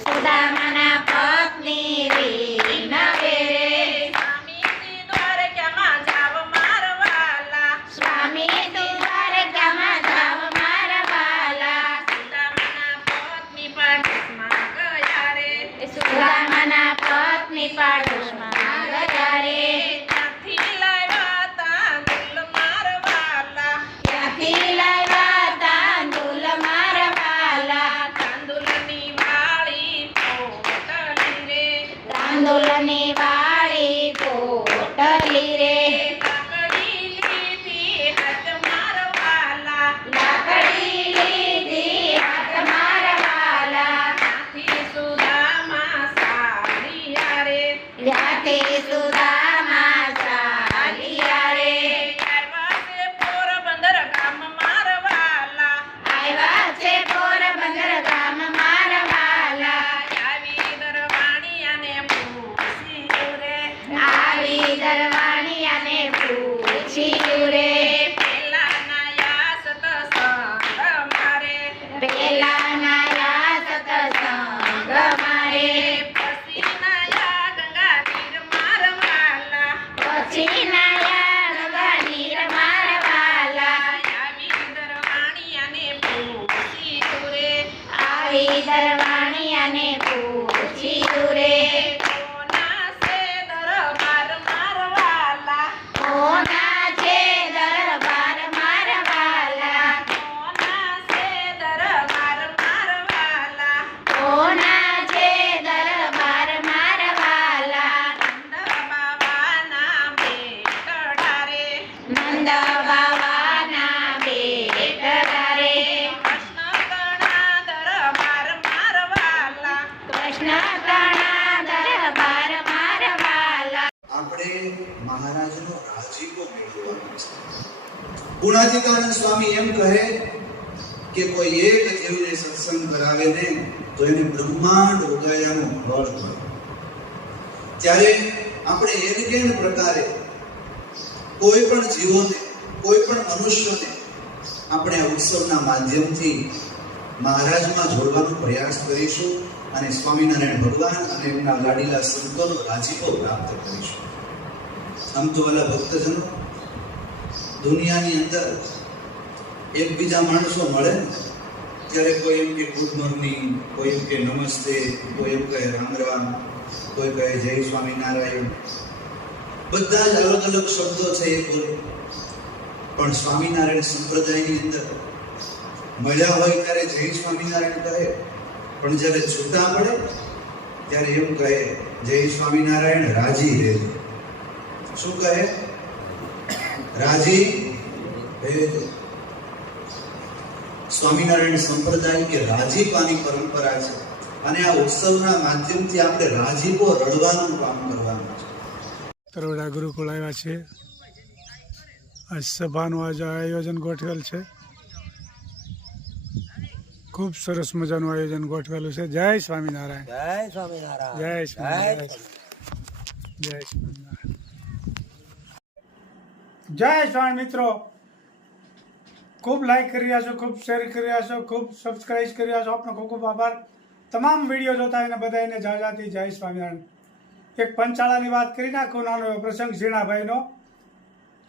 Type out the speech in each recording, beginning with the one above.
સુદામાના પત્ની વિનવે રે. સ્વામીજી દ્વારકામાં જાવ મારવાલા. સ્વામીજી દ્વારકામાં જાવ મારા વાલા. સુદામાના પત્ની પાડોશમાં ગયા રે. સુદામાના પત્ની પાડોશમાં ગયા રે. ત્યાંથી લાવ્યા તાંદુલ મારવાલા. ત્યાંથી લાવ્યા તાંદુલ મારા વાલા. તાંદુલની વાળી પોટલી રે. તાંદુલની વાળી પોટલી રે. લાકડી લીધી હાથ મારવાલા. લાકડી લીધી હાથ મારા વાલા. ત્યાંથી સુદામા સાળિયા રે. ત્યાંથી સુદામા ચાલ્યા રે. આવ્યા છે પોરબંદર ગામ મારવાલા. આવ્યા છે પોરબંદર ગામ મારા વાલા. આવી દરવાણિયાને પૂછ્યું રે. આવી દરવાણિયાને પૂછ્યું રે. પેલાના યા સતસંગ મારે. પેલા નાયા સતસંગ મારે. પછી નાયા ગંગાધીર મારવાલા. પછી નાયા ગંગાધીર મારા વાલા. આવી દરવાણિયાને પૂછ્યું રે. આવી દરવાણિયાને પૂછ્યું રે. કોના છે દરબાર મારવાલા. કોના છે દરબાર મારા વાલા. કોના છે દરબાર મારવાલા. કોના છે દરબાર મારા વાલા. નંદ બાબાના બેટડા રે. નંદ બાવાના બેટડા રે. કૃષ્ણ ગણા દરબાર મારવાલા. કૃષ્ણ તણા દરબાર મારા વાલા. આપણે મહારાજનો રાજીપો મેળવવાનો છે. ગુણાતીતાનંદ સ્વામી એમ કહે કે કોઈ એક જીવને સત્સંગ કરાવે ને તો એને બ્રહ્માંડ ઉગાયાનું ફળ મળે. ત્યારે આપણે એની કેન પ્રકારે કોઈ પણ જીવોને, કોઈ પણ મનુષ્યને આપણે આ ઉત્સવના માધ્યમથી મહારાજમાં જોડવાનો પ્રયાસ કરીશું અને સ્વામિનારાયણ ભગવાન અને એમના લાડીલા સંતોનો રાજીપો પ્રાપ્ત કરીશું. આમ તો વાલા ભક્તજનો, દુનિયાની અંદર એકબીજા માણસો મળે ને ત્યારે કોઈ એમ કે ગુડ મોર્નિંગ, કોઈ એમ કે નમસ્તે, કોઈ એમ કહે રામ રામ, કોઈ કહે જય સ્વામિનારાયણ. બધા જ અલગ અલગ શબ્દો છે એ બોલે. પણ સ્વામિનારાયણ સંપ્રદાયની અંદર મળ્યા હોય ત્યારે જય સ્વામિનારાયણ કહે, પણ જ્યારે છૂટા પડે ત્યારે એમ કહે જય સ્વામિનારાયણ રાજી રહેજો. શું કહે? રાજી રહેજો. સ્વામિનારાયણ સંપ્રદાય કે રાજીપાની પરંપરા છે અને આ ઉત્સવના માધ્યમથી આપણે રાજીપો રળવાનું કામ કરવાનું છે. તરોડા ગુરુકુળ આવ્યા છે. આજ સભાનું આજે આયોજન ગોઠવેલ છે. ખૂબ સરસ મજાનું આયોજન ગોઠવેલું છે. જય સ્વામિનારાયણ. જય સ્વામિનારાયણ. જય સ્વામિનારાયણ. જય સ્વામિનારાયણ. જય સ્વામી મિત્રો, ખૂબ લાઈક કરી રહ્યા છો, ખૂબ શેર કરી રહ્યા છો, ખૂબ સબસ્ક્રાઇબ કરી રહ્યા છો. આપનો ખૂબ ખૂબ આભાર. તમામ વિડીયો જોતા એને બધાને જાજાથી જય સ્વામિનારાયણ. એક પંચાળાની વાત કરી નાખું, નાનો એવો પ્રસંગ ઝીણાભાઈનો.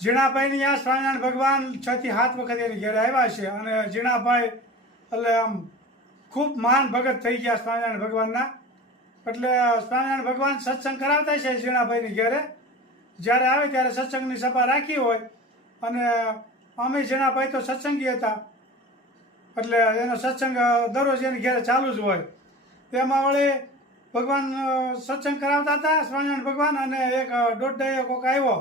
ઝીણાભાઈની આ સ્વામિનારાયણ ભગવાન 6 થી 7 વખત એની ઘેરે આવ્યા છે અને ઝીણાભાઈ એટલે આમ ખૂબ મહાન ભગત થઈ ગયા સ્વામિનારાયણ ભગવાનના. એટલે સ્વામિનારાયણ ભગવાન સત્સંગ કરાવતા છે ઝીણાભાઈની ઘેરે. જ્યારે આવે ત્યારે સત્સંગની સભા રાખી હોય અને અમે ઝીણાભાઈ તો સત્સંગી હતા એટલે એનો સત્સંગ દરરોજ એની ઘેરે ચાલુ જ હોય. તેમાં વળી ભગવાન સત્સંગ કરાવતા હતા સ્વામિનારાયણ ભગવાન, અને એક દોઢ કોક આવ્યો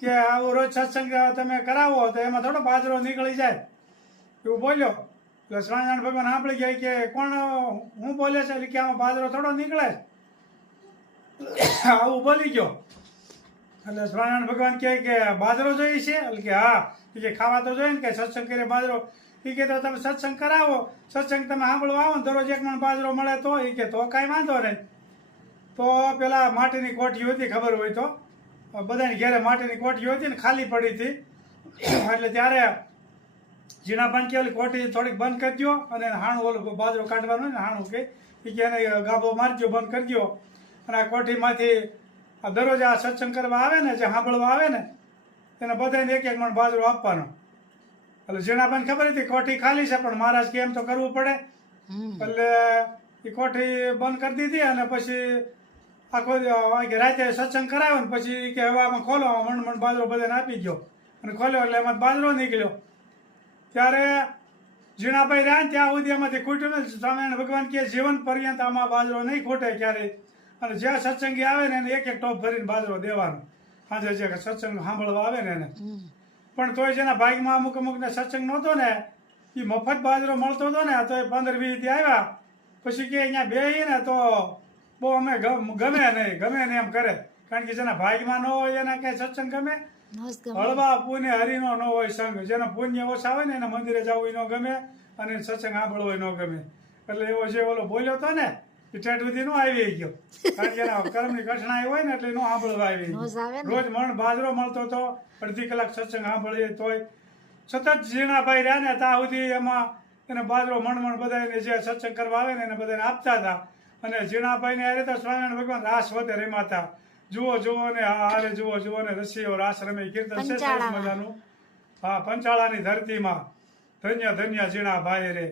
કે આવું રોજ સત્સંગ તમે કરાવો તો એમાં થોડો બાજરો નીકળી જાય એવું બોલ્યો. એટલે સ્વામિનારાયણ ભગવાન સાંભળી ગયા કે કોણ હું બોલે છે, એટલે કે આમાં બાજરો થોડો નીકળે આવું બોલી ગયો. એટલે સ્વામિનારાયણ ભગવાન કહે કે બાજરો જોઈએ છે, એટલે કે હા. કે ખાવા તો જોઈએ ને કે સત્સંગ કરે બાજરો. એ કે તો તમે સત્સંગ કરાવો, સત્સંગ તમે સાંભળવા આવો ને દરરોજ 1 મણ બાજરો મળે તો એ કે તો કાંઈ વાંધો નહીં. તો પેલા માટીની કોઠીઓ હતી, ખબર હોય તો બધાની ઘેરે માટીની કોઠીઓ હતી ને ખાલી પડી હતી. એટલે ત્યારે ઝીણાભાઈ કે ઓલી કોઠી થોડીક બંધ કરી દો અને હાણું ઓલું બાજરો કાઢવાનું ને હાણું કે એ કે એને ગાભો મારજો, બંધ કરી દો. અને આ કોઠીમાંથી આ દરરોજ આ સત્સંગ કરવા આવે ને, જે સાંભળવા આવે ને, એને બધાને એક એક મણ બાજરો આપવાનો. એટલે જીણાભાઈને ખબર હતી કોઠી ખાલી છે, પણ મહારાજ કે એમ તો કરવું પડે. એટલે એ કોઠી બંધ કરી દીધી અને પછી આખો રાતે સત્સંગ કરાવ્યો ને પછી કે હવે આમાં ખોલો, મણ બાજરો બધાને આપી ગયો. અને ખોલ્યો એટલે એમાં બાજરો નીકળ્યો. ત્યારે જીણાભાઈ રહ્યા ને ત્યાં સુધી એમાંથી ખૂટ્યું ને. સ્વામિનારાયણ ભગવાન કે જીવન પર્યંત આમાં બાજરો નહીં ખૂટે ક્યારેય. અને જે સત્સંગી આવે ને એને એક એક ટોપ ભરીને બાજરો દેવાનો, સાંજે જે સત્સંગ સાંભળવા આવે ને એને. પણ તોય જેના ભાગમાં અમુકને સત્સંગ નહોતો ને, એ મફત બાજરો મળતો હતો ને, તો એ 15-20 થી આવ્યા. પછી કે અહીંયા બેહીએ ને તો બહુ અમે ગમે નહીં એમ કરે. કારણ કે જેના ભાગમાં ન હોય એને કઈ સત્સંગ ગમે. હળવા પુણ્ય હરિનો ન હોય સંગ. જેના પુણ્ય ઓછા હોય ને એને મંદિરે જવું ન ગમે અને સત્સંગ સાંભળવો ન ગમે. એટલે એવો જે ઓલો બોલ્યો હતો ને એ ઠેઠ સુધી નો આવી ગયો. કારણ કે એના કર્મની કઠણાઈ હોય ને એટલે નો સાંભળવા આવી ગયો. રોજ મણ બાજરો મળતો હતો, અડધી કલાક સત્સંગ સાંભળીએ તોય. સતત જીણાભાઈ રહ્યા ને ત્યાં સુધી એમાં એને બાજરો મણ બધા જે સત્સંગ કરવા આવે ને એને બધાને આપતા હતા. અને જીણાભાઈને હારે તો સ્વામિનારાયણ ભગવાન રાસ વધે રમાતા. જુઓ ને હારે જુઓ ને રસીઓ રાસ રમે. કીર્તન છે સરસ મજાનું. હા, પંચાળાની ધરતીમાં ધન્ય જીણાભાઈ રે.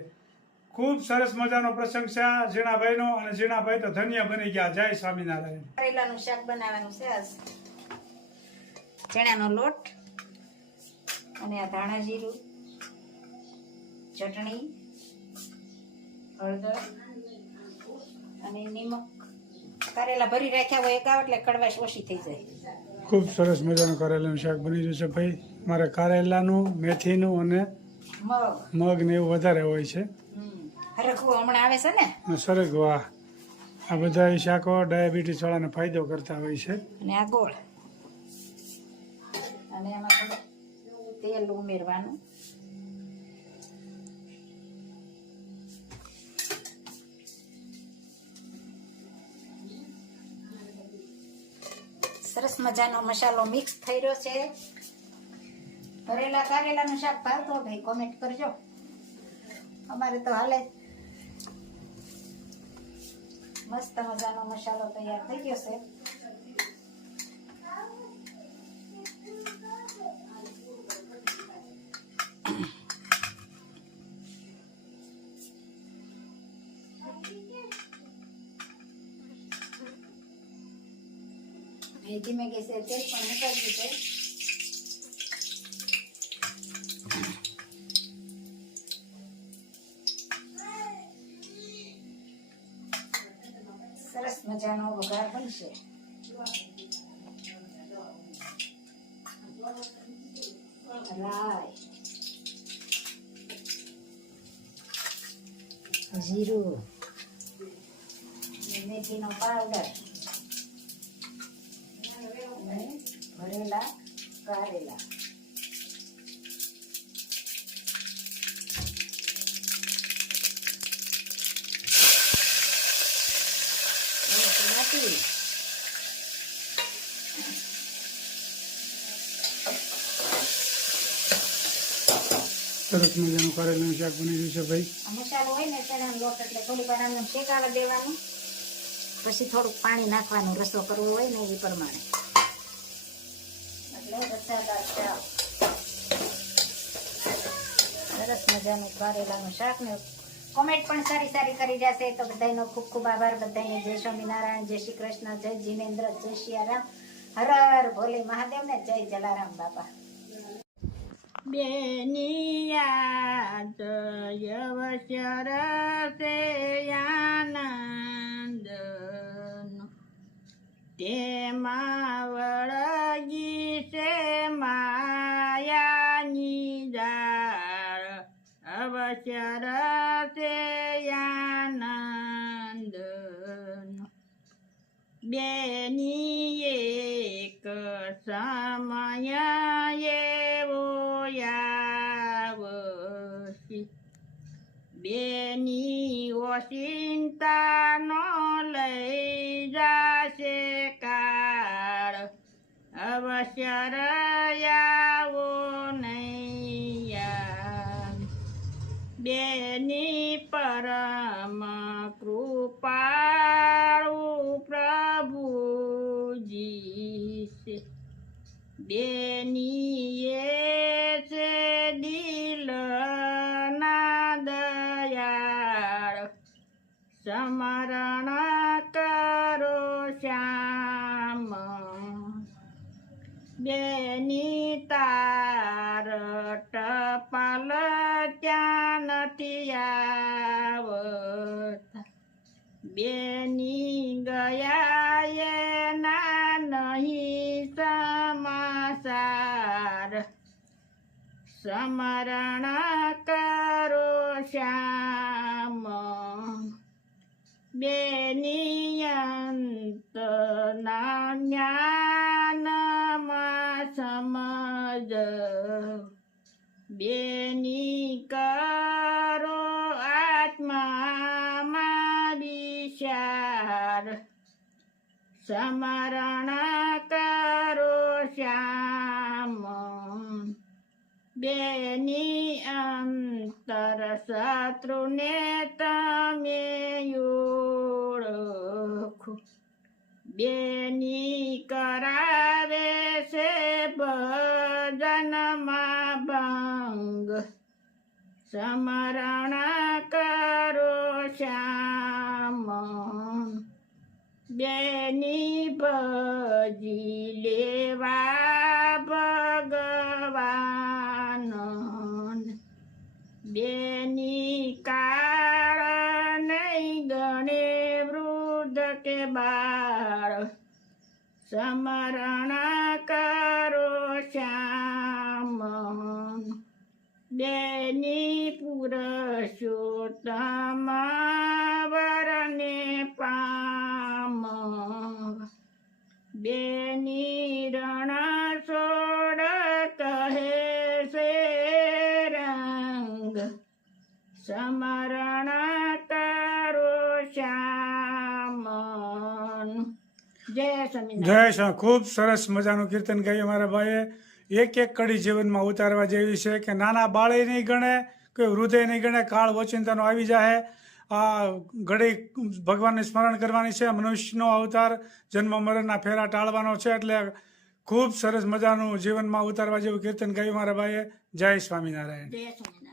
ખૂબ સરસ મજાનો પ્રસંગ છે આ જીણાભાઈનો. અને જીણાભાઈ તો ધન્ય બની ગયા. જય સ્વામિનારાયણ. કારેલાનું શાક બનાવવાનું છે આજ. ચણાનો લોટ અને આ ધાણા જીરું, ચટણી, હળદર અને નિમક. કારેલા ભરી રાખ્યા હોય એકાવ એટલે કડવાશ ઓછી થઈ જાય. ખૂબ સરસ મજાનું કારેલાનું શાક બની રહ્યું છે ભાઈ. મારે કારેલાનું, મેથીનું અને મગ ને એવું વધારે હોય છે. હરખું હમણાં આવે છે ને સરગવા. આ બધા શાકો ડાયાબિટીસ વાળાને ફાયદો કરતા હોય છે. અને આ ગોળ અને એમાં થોડું તેલ ઉમેરવાનું. સરસ મજાનો મસાલો મિક્સ થઈ રહ્યો છે. ભરેલા કારેલાનું શાક ભાવતો ભાઈ કોમેન્ટ કરજો. અમારે તો હાલે. મસ્ત મજાનો મસાલો તૈયાર થઈ ગયો છે. ધીમે ગેસે તેલ પણ મુકાઈ દીધું છે. સરસ મજાનો વઘાર બનશે. રાઈ, જીરું, મેથીનો પાવડર અને ભરેલા કારેલા. સરસ મજાનું કારેલાનું શાક બની રહ્યું છે ભાઈ. મસાલો હોય ને ચણાનો લોટ એટલે થોડી વાર આનું શેકાવા દેવાનું. પછી થોડુંક પાણી નાખવાનું, રસો કરવો હોય ને એ પ્રમાણે. એટલે રસાદાર શાક. સરસ મજાનું કારેલાનું શાક ને કોમેન્ટ પણ સારી કરી જશે. તો બધાનો ખૂબ ખૂબ આભાર. બધાને જય સ્વામિનારાયણ, જય શ્રી કૃષ્ણ, જય જીનેન્દ્ર, જય સિયારામ, હર હર ભોલે મહાદેવ ને જય જલારામ બાપા. બેનિયાદ યવશર સે આનંદ તેમાં વળગી છે માયાની જાળ. અવસર સે આનંદ બેની એક સમય એવો આવશે. બેની ઓચિંતા નો લઈ જશે કાળ. અવસર આવો નહીં. બેની પરમ કૃપા સમરણ કરો શ્યામ બેની તાર ટપાલ ત્યાં નથી આવત બેની ગયા એના નહીં સમાચાર સમરણ કરો શ્યામ બેની અંતના જ્ઞાનમાં સમજ બેની કરો આત્મામાં વિચાર સમરણ કરો શ્યામ બેની અંતર શત્રુને તમે ઓળખો બેની કરાવે છે ભજનમાં ભંગ સમરણ કરો શ્યામ બેની ભજી લેવા ભગવાન બેની કાળ નહીં ગણે વૃદ્ધ કે બાળ સમરણ કરો શ્યામ બેની પુરુષોત્તમ વરને પામ બેની રણ છોડ કહે છે રંગ સમરણ કરો શ્યામ જય સ્વામિનારાયણ. જય શ્રી ખૂબ સરસ મજાનું કીર્તન ગાયું અમારા ભાઈએ. એક એક કડી જીવનમાં ઉતારવા જેવી છે કે નાના બાળે નહીં ગણે કે વૃદ્ધે નહીં ગણે, કાળ ઓચિંતાનો આવી જાય. આ ઘડી ભગવાનને સ્મરણ કરવાની છે. મનુષ્યનો અવતાર જન્મ મરણના ફેરા ટાળવાનો છે, એટલે ખૂબ સરસ મજાનું જીવનમાં ઉતારવા જેવું કીર્તન ગાયું મારા ભાઈએ. જય સ્વામિનારાયણ. જય સ્વામિનારાયણ.